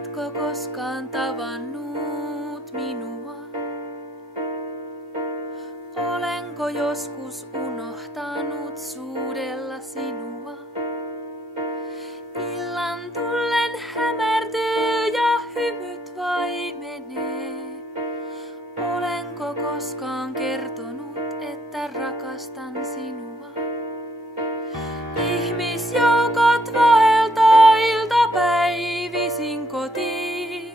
Oletko koskaan tavannut minua? Olenko joskus unohtanut suudella sinua? Illan tullen hämärtyy ja hymyt vaimenee. Olenko koskaan kertonut, että rakastan sinua? Ihmisjoukot vaeltaa iltapäivisin kotiin.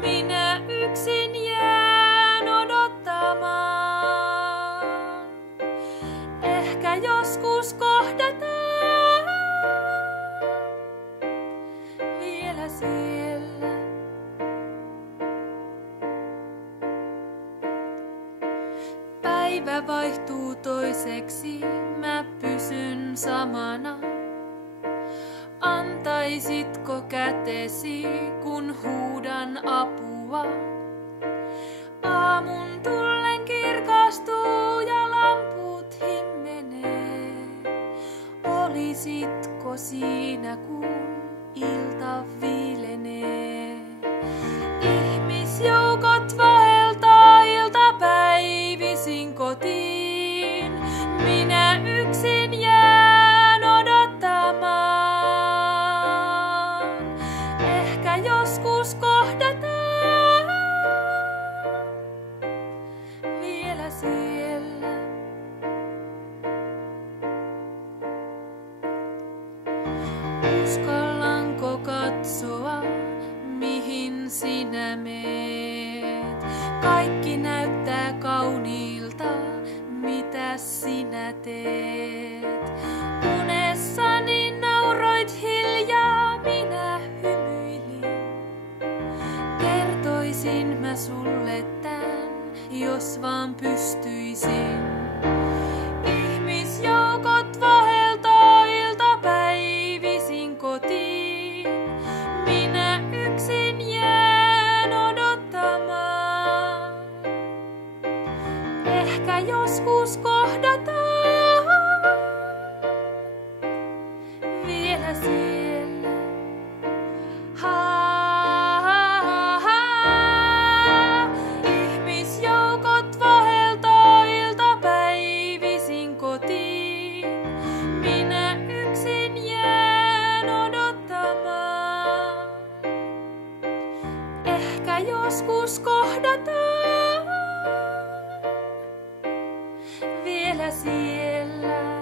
Minä yksin jään odottamaan. Ehkä joskus kohdataan vielä siellä. Päivä vaihtuu toiseksi, mä pysyn samana. Antaisitko kätesi, kun huudan apua? Aamun tullen kirkastuu ja lamput himmenee. Olisitko siinä, kun ilta viilenee? Ihmisjoukot vaeltaa iltapäivisin kotiin. Minä yksin jään odottamaan. Ehkä joskus kohdataan vielä siellä. Uskallanko katsoa, mihin sinä meet? Kaikki näyttää kauniilta, mitä sinä teet. Unessani nauroit hiljaa, minä hymyilin. Kertoisin mä sulle tän, jos vaan pystyisin. Ihmisjoukot vaeltaa iltapäivisin kotiin. Minä yksin jään odottamaan. Ehkä joskus kohdataan vielä siellä. Ihmisjoukot vaeltaa iltapäivisin kotiin. Minä yksin jään odottamaan. Ehkä joskus kohdataan vielä siellä.